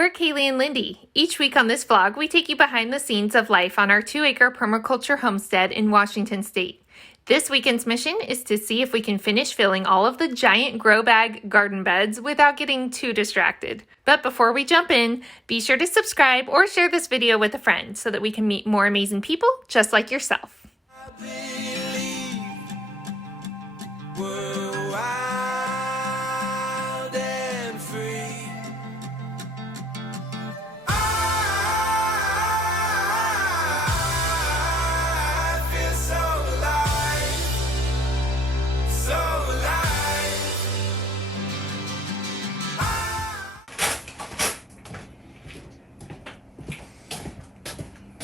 we're Kaylee and Lindy. Each week on this vlog, we take you behind the scenes of life on our 2-acre permaculture homestead in Washington State. This weekend's mission is to see if we can finish filling all of the giant grow bag garden beds without getting too distracted. But before we jump in, be sure to subscribe or share this video with a friend so that we can meet more amazing people just like yourself.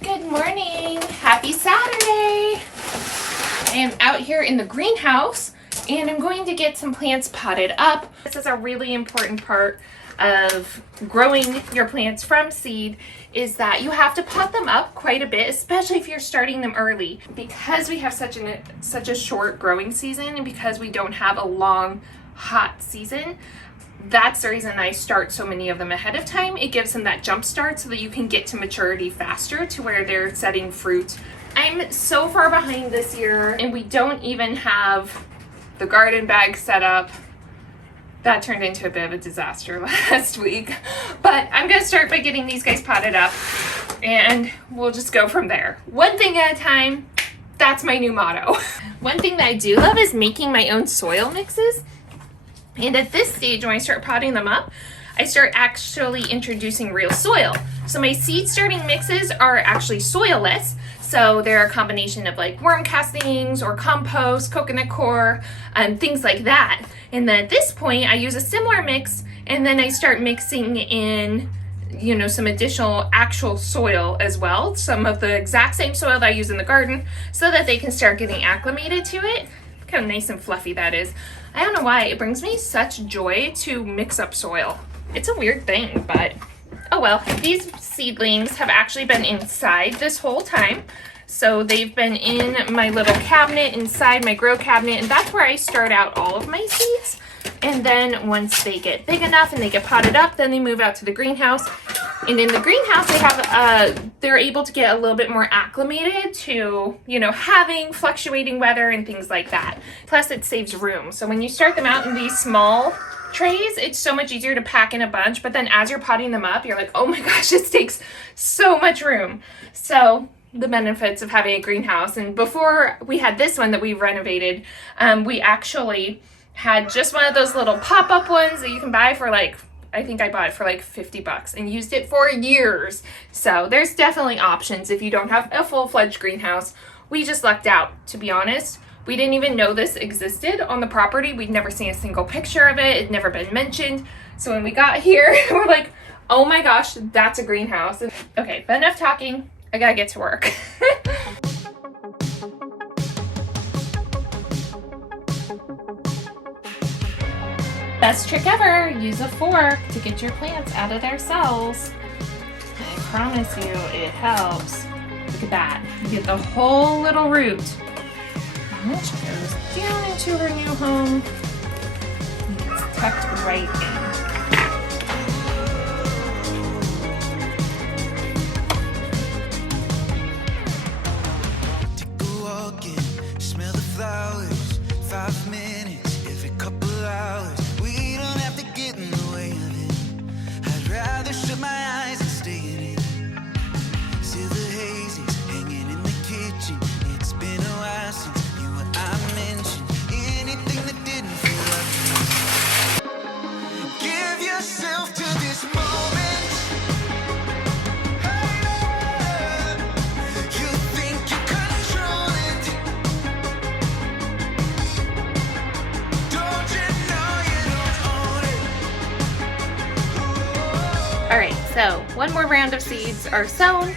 Good morning! Happy Saturday! I am out here in the greenhouse and I'm going to get some plants potted up. This is a really important part of growing your plants from seed, is that you have to pot them up quite a bit, especially if you're starting them early. Because we have such a short growing season and because we don't have a long hot season, that's the reason I start so many of them ahead of time. It gives them that jump start so that you can get to maturity faster to where they're setting fruit. I'm so far behind this year and we don't even have the garden bag set up. That turned into a bit of a disaster last week. But I'm gonna start by getting these guys potted up and we'll just go from there. One thing at a time, that's my new motto. One thing that I do love is making my own soil mixes. And at this stage, when I start potting them up, I start actually introducing real soil. So my seed starting mixes are actually soilless. So they're a combination of like worm castings or compost, coconut coir, things like that. And then at this point, I use a similar mix and then I start mixing in, you know, some additional actual soil as well. Some of the exact same soil that I use in the garden so that they can start getting acclimated to it. Look how nice and fluffy that is. I don't know why, it brings me such joy to mix up soil. It's a weird thing, but oh well. These seedlings have actually been inside this whole time. So they've been in my little cabinet inside my grow cabinet, and that's where I start out all of my seeds. And then once they get big enough and they get potted up, then they move out to the greenhouse. And in the greenhouse, they have they're able to get a little bit more acclimated to, you know, having fluctuating weather and things like that. Plus, it saves room. So when you start them out in these small trays, it's so much easier to pack in a bunch. But then as you're potting them up, you're like, oh my gosh, this takes so much room. So the benefits of having a greenhouse. And before we had this one that we renovated, we actually had just one of those little pop-up ones that you can buy for like, I think I bought it for like $50 and used it for years. So there's definitely options if you don't have a full-fledged greenhouse. We just lucked out, to be honest. We didn't even know this existed on the property. We'd never seen a single picture of it. It'd never been mentioned. So when we got here, we're like, oh my gosh, that's a greenhouse. Okay, but enough talking. I gotta get to work. Best trick ever, use a fork to get your plants out of their cells. I promise you it helps. Look at that. You get the whole little root, which goes down into her new home. And it's tucked right in. Take a walk in, smell the flowers, 5 minutes, every couple hours. Rather shut my eyes and stay in it. See the hazes hanging in the kitchen. It's been a while since you and I mentioned anything that didn't feel like. Give yourself to this moment. You think you control it. Don't you know you don't own it? All right, so one more round of seeds are sown,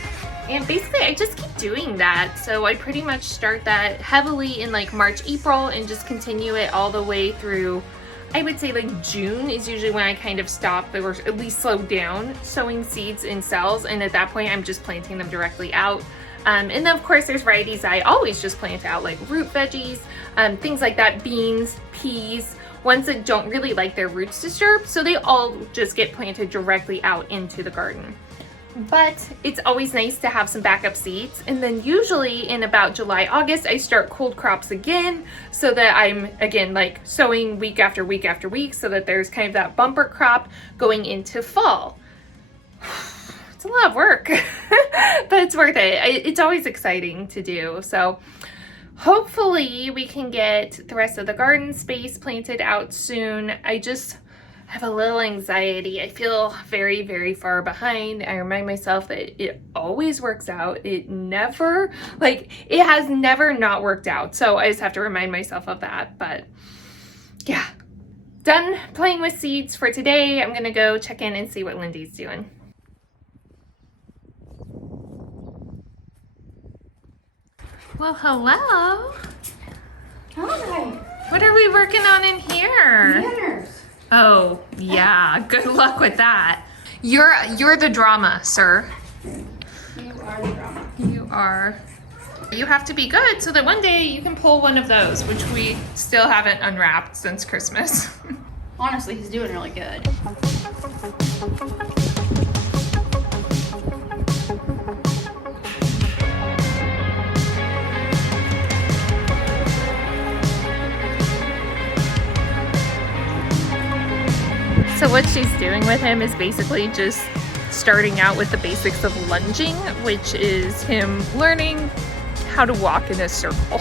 and basically I just keep doing that. So I pretty much start that heavily in like March, April, and just continue it all the way through, I would say like June is usually when I kind of stop or at least slow down sowing seeds in cells, and at that point I'm just planting them directly out. And then of course there's varieties I always just plant out, like root veggies, things like that, beans, peas, ones that don't really like their roots disturbed, so they all just get planted directly out into the garden. But it's always nice to have some backup seeds. And then usually in about July, August, I start cold crops again, so that I'm again like sowing week after week after week, so that there's kind of that bumper crop going into fall. It's a lot of work, but it's worth it. It's always exciting to do. So hopefully we can get the rest of the garden space planted out soon. I just have a little anxiety. I feel very, very far behind. I remind myself that it always works out. It has never not worked out. So I just have to remind myself of that. But yeah, done playing with seeds for today. I'm gonna go check in and see what Lindy's doing. Well, hello. Hi. What are we working on in here? Manners. Oh, yeah. Good luck with that. You're the drama, sir. You are the drama. You are. You have to be good so that one day you can pull one of those, which we still haven't unwrapped since Christmas. Honestly, he's doing really good. So what she's doing with him is basically just starting out with the basics of lunging, which is him learning how to walk in a circle.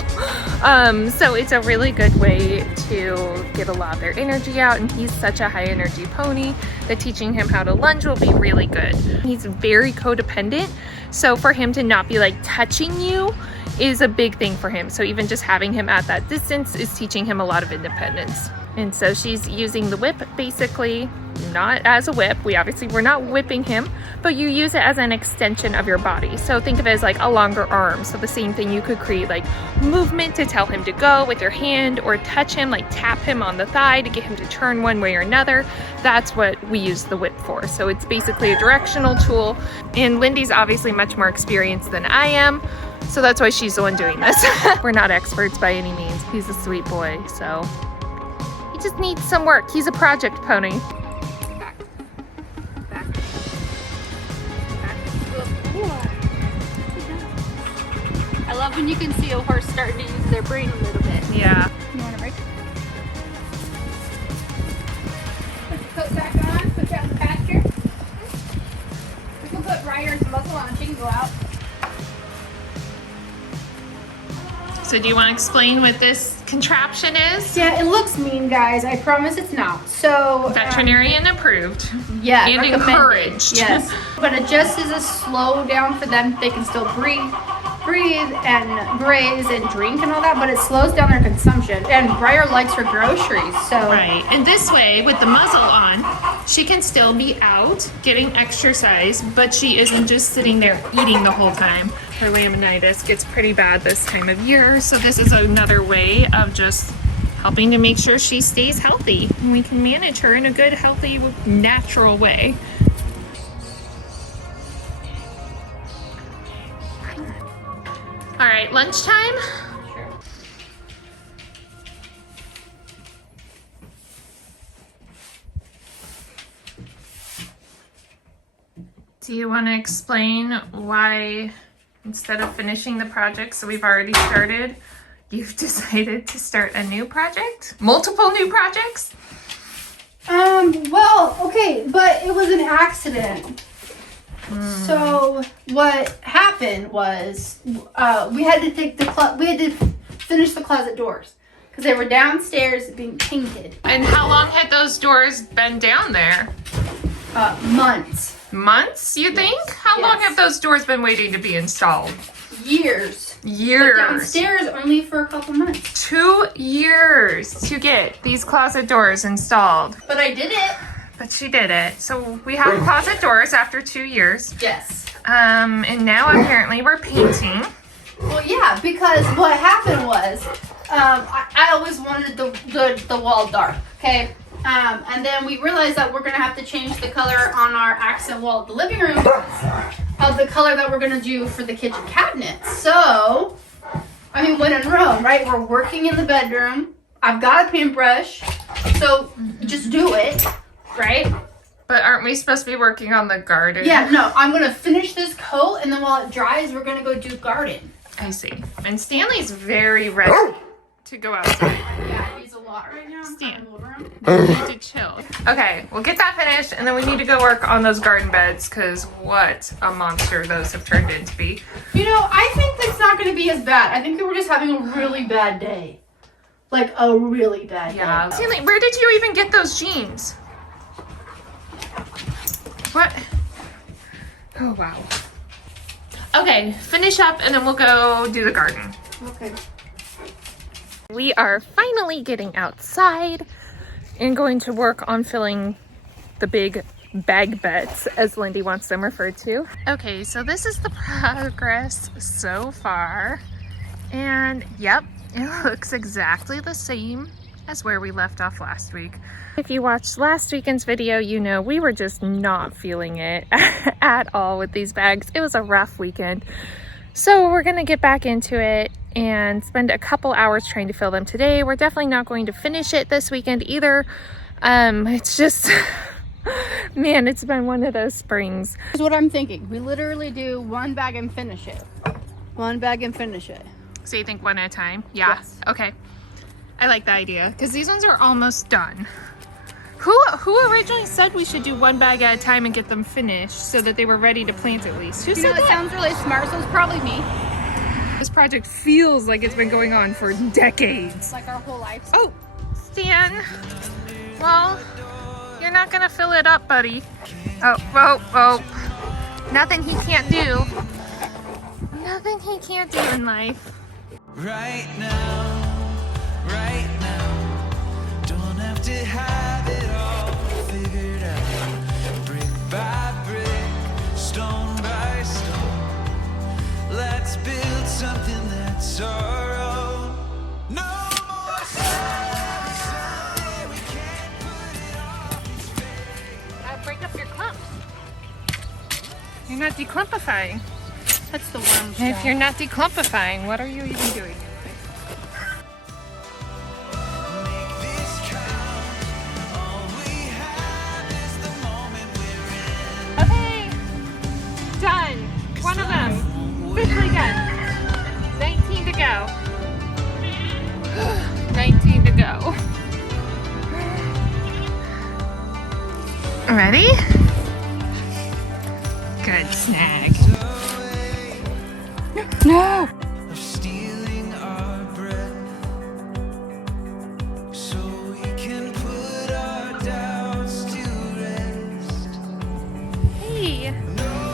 So it's a really good way to get a lot of their energy out, and he's such a high energy pony that teaching him how to lunge will be really good. He's very codependent, so for him to not be like touching you is a big thing for him. So even just having him at that distance is teaching him a lot of independence. And so she's using the whip basically, not as a whip. We're not whipping him, but you use it as an extension of your body. So think of it as like a longer arm. So the same thing, you could create like movement to tell him to go with your hand, or touch him, like tap him on the thigh to get him to turn one way or another. That's what we use the whip for. So it's basically a directional tool. And Lindy's obviously much more experienced than I am, so that's why she's the one doing this. We're not experts by any means. He's a sweet boy, so he just needs some work. He's a project pony. Back. Back. Back. I love when you can see a horse starting to use their brain a little bit. Yeah. You want a break? Put your coat back on. Put you out in the pasture. We can put Ryder's muzzle on. She can go out. So do you want to explain what this contraption is? Yeah, it looks mean, guys. I promise it's not. So Veterinarian approved. yeah, And recommended. encouraged. Yes, but it just is a slow down for them. They can still breathe and graze and drink and all that, but it slows down their consumption. And Briar likes her groceries, so Right. And this way, with the muzzle on, she can still be out getting exercise, but she isn't just sitting there eating the whole time. Her laminitis gets pretty bad this time of year, so this is another way of just helping to make sure she stays healthy, and we can manage her in a good, healthy, natural way. All right, lunchtime. Do you want to explain why, instead of finishing the project, so we've already started, you've decided to start a new project? Multiple new projects? well, okay, but it was an accident. So what happened was we had to finish the closet doors because they were downstairs being painted. And how long had those doors been down there? Months. Months, you think? How long have those doors been waiting to be installed? Years. Years. But downstairs only for a couple months. 2 years to get these closet doors installed. But I did it. But she did it. So we have closet doors after 2 years. Yes. And now apparently we're painting. Well, yeah, because what happened was I always wanted the wall dark, okay? And then we realized that we're going to have to change the color on our accent wall at the living room of the color that we're going to do for the kitchen cabinets. So, I mean, when in Rome, right? We're working in the bedroom. I've got a paintbrush. So just do it, right? But aren't we supposed to be working on the garden? Yeah, no, I'm gonna finish this coat, and then while it dries, we're gonna go do garden. I see. And Stanley's very ready to go outside. Yeah, he's a lot right now. I'm Stan. kind of over him. We need to chill. Okay, we'll get that finished, and then we need to go work on those garden beds, because what a monster those have turned into be. You know, I think that's not gonna be as bad. I think that we're just having a really bad day. Like a really bad Yeah. day. Stanley, where did you even get those jeans? What? Oh, wow. Okay, finish up, and then we'll go do the garden. Okay. We are finally getting outside and going to work on filling the big bag beds, as Lindy wants them referred to. Okay, so this is the progress so far. And yep, it looks exactly the same as where we left off last week. If you watched last weekend's video, you know we were just not feeling it at all with these bags. It was a rough weekend. So we're gonna get back into it and spend a couple hours trying to fill them today. We're definitely not going to finish it this weekend either. It's just, man, it's been one of those springs. Here's what I'm thinking. We literally do one bag and finish it. One bag and finish it. So you think one at a time? Yeah. Yes. Okay. I like the idea because these ones are almost done. Who originally said we should do one bag at a time and get them finished so that they were ready to plant at least? Who You said know, it that? sounds really smart, so it's probably me. This project feels like it's been going on for decades. Like our whole lives. Oh, Stan. Well, you're not gonna fill it up, buddy. Oh. Nothing he can't do. Nothing he can't do in life. Right now, don't have to have it all figured out. Brick by brick, stone by stone, let's build something that's our own. No more Sunday, we can't put it off. Break up your clumps. You're not declumpifying. That's the worm. And if you're not declumpifying, what are you even doing? Make this count. All we have is the moment we're in. Okay, done. One of them. Officially done. 19 to go. 19 to go. Ready? Good snag. No! Of stealing our breath, so we can put our doubts to rest. Hey,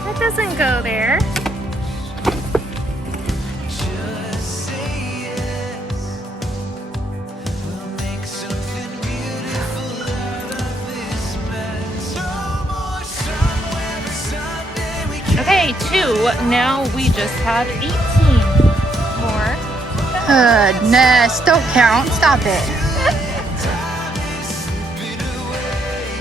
that doesn't go there. Just say yes. We'll make something beautiful out of this mess. No more somewhere Sunday we can. Okay, 2. Now we just have 18 more. Goodness, don't count. Stop it. Time is slipping away.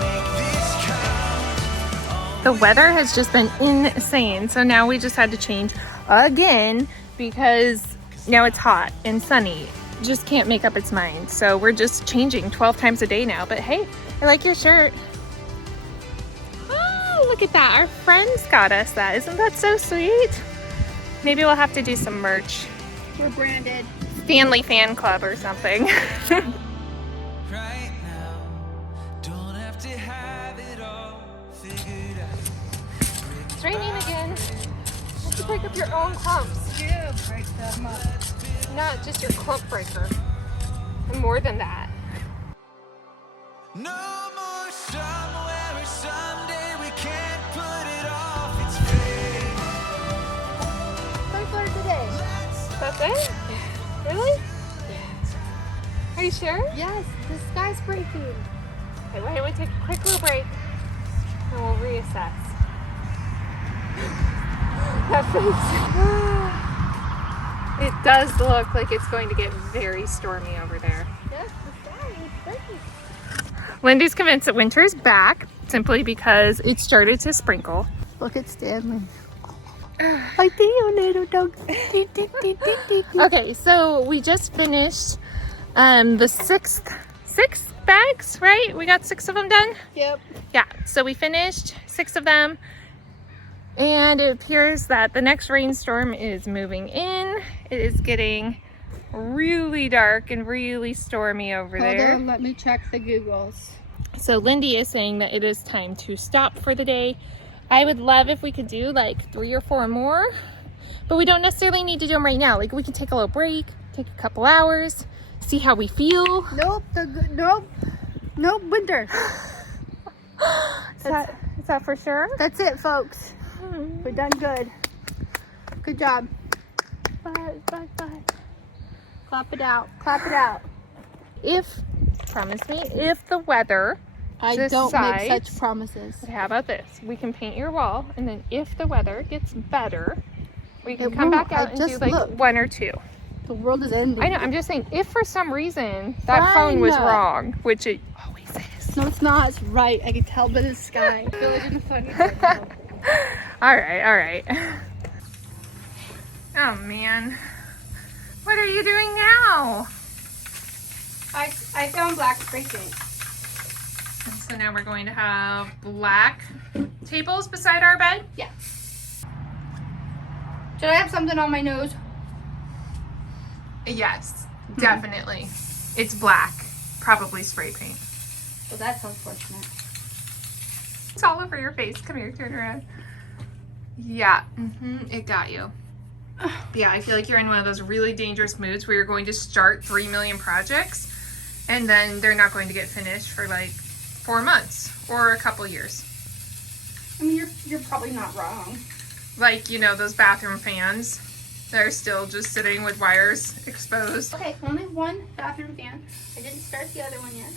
Make this count. The weather has just been insane, so now we just had to change again because now it's hot and sunny. Just can't make up its mind. So we're just changing 12 times a day now. But hey, I like your shirt. Oh, look at that. Our friends got us that. Isn't that so sweet? Maybe we'll have to do some merch. We're branded. Stanley Fan Club or something. Right now, don't have to have it all figured out. It's raining again. You have to break up your own clumps. Yeah, break them up. Not just your clump breaker. And more than that. No more somewhere or someday we can't put it off. It's fate. For today. That's it? Really? Are you sure? Yes, the sky's breaking. Okay, why don't we take a quick little break and we'll reassess. That face. It does look like it's going to get very stormy over there. Yes, the sky is breaking. Lindy's convinced that winter is back simply because it started to sprinkle. Look at Stanley. I think you little dog. Okay, so we just finished the sixth bags, right? We got 6 of them done? Yep. Yeah, so we finished 6 of them. And it appears that the next rainstorm is moving in. It is getting really dark and really stormy over there. Hold on, let me check the Googles. So Lindy is saying that it is time to stop for the day. I would love if we could do like 3 or 4 more, but we don't necessarily need to do them right now. Like we can take a little break, take a couple hours, see how we feel. Nope, nope, winter. Is that for sure? That's it, folks. We're done good. Good job. Bye. Clap it out. Clap it out. Promise me, if the weather I don't decides, make such promises. how about this? We can paint your wall, and then if the weather gets better, we can It come won't. back out I and do just like looked. 1 or 2. The world is ending. I know, I'm just saying, if for some reason that phone was Fine. wrong, which it always is. No, it's not. It's right. I can tell by the sky. I feel like in the funny right now. All right. Oh man. What are you doing now? I found black spray paint. And so now we're going to have black tables beside our bed. Yeah. Should I have something on my nose? Yes, definitely. It's black, probably spray paint. Well, that's unfortunate. It's all over your face. Come here, turn around. Yeah, it got you. Yeah, I feel like you're in one of those really dangerous moods where you're going to start 3 million projects and then they're not going to get finished for like 4 months or a couple years. I mean, you're probably not wrong. Like, you know, those bathroom fans. They're still just sitting with wires exposed. Okay, only one bathroom fan. I didn't start the other one yet.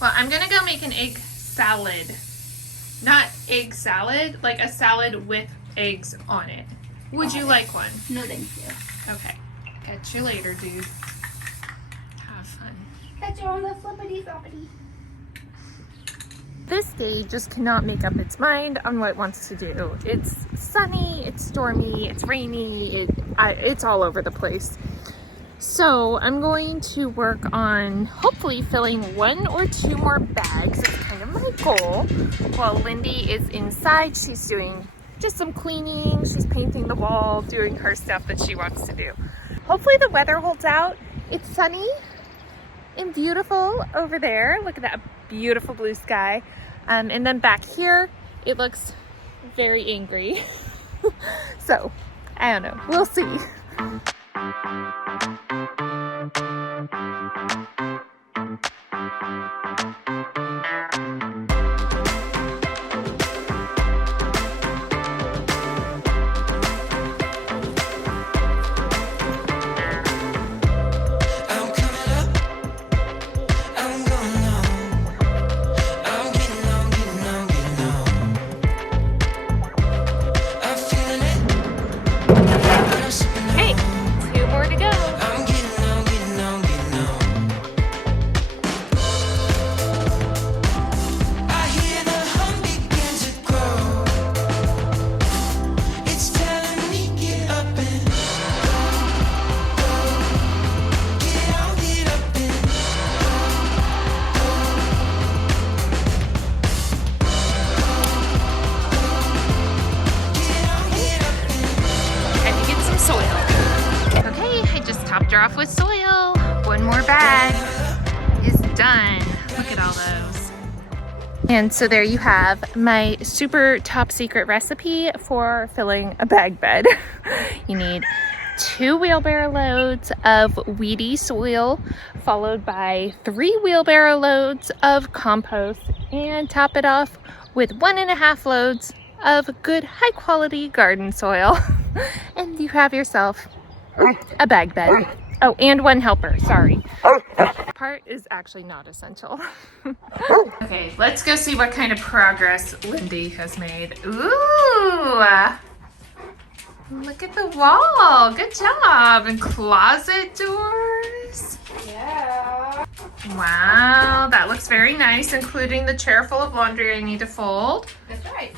Well, I'm gonna go make an egg salad. Not egg salad, like a salad with eggs on it. Would you like one? No, thank you. Okay. Catch you later, dude. Have fun. Catch you on the flippity floppity. This day just cannot make up its mind on what it wants to do. It's sunny, it's stormy, it's rainy, it's all over the place. So I'm going to work on hopefully filling 1 or 2 more bags. It's kind of my goal. While Lindy is inside, she's doing just some cleaning, she's painting the wall, doing her stuff that she wants to do. Hopefully the weather holds out. It's sunny and beautiful over there. Look at that beautiful blue sky. And then back here, it looks very angry. So, I don't know. We'll see. Hey, 2 more to go. Okay, I just topped her off with soil. 1 more bag is done. Look at all those. And so there you have my super top secret recipe for filling a bag bed. You need 2 wheelbarrow loads of weedy soil, followed by 3 wheelbarrow loads of compost, and top it off with 1.5 loads of good high quality garden soil. And you have yourself a bag bed. Oh, and 1 helper, sorry. Part is actually not essential. Okay, let's go see what kind of progress Lindy has made. Ooh! Look at the wall. Good job. And closet doors. Yeah. Wow, that looks very nice, including the chair full of laundry I need to fold. That's right.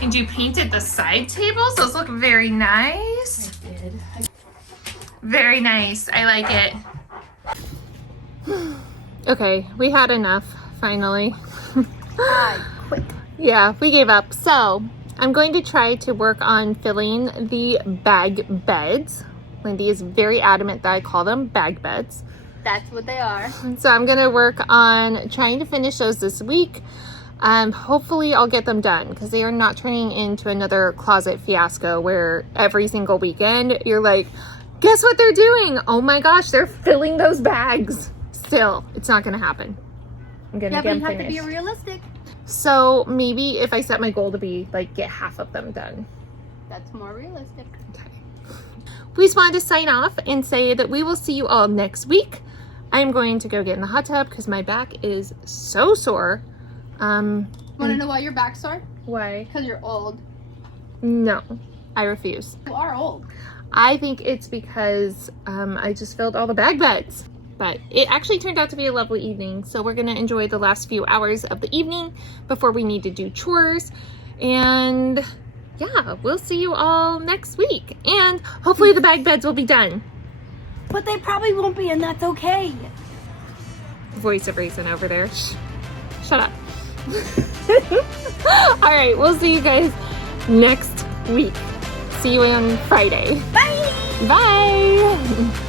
And you painted the side tables? Those look very nice. I did. Very nice. I like it. Okay, we had enough, finally. I quit. Yeah, we gave up. So, I'm going to try to work on filling the bag beds. Lindy is very adamant that I call them bag beds. That's what they are. So I'm going to work on trying to finish those this week. Hopefully I'll get them done because they are not turning into another closet fiasco where every single weekend you're like, guess what they're doing? Oh my gosh, they're filling those bags. Still, it's not going to happen. I'm going to get them but you have finished. to be realistic. So maybe if I set my goal to be like get half of them done. That's more realistic. Okay. We just wanted to sign off and say that we will see you all next week. I'm going to go get in the hot tub because my back is so sore. Want to know why your back's sore? Why? Because you're old. No, I refuse. You are old. I think it's because I just filled all the bag beds. But it actually turned out to be a lovely evening. So we're going to enjoy the last few hours of the evening before we need to do chores. And yeah, we'll see you all next week. And hopefully the bag beds will be done. But they probably won't be, and that's okay. Voice of reason over there. Shh. Shut up. All right, we'll see you guys next week. See you on Friday. Bye! Bye.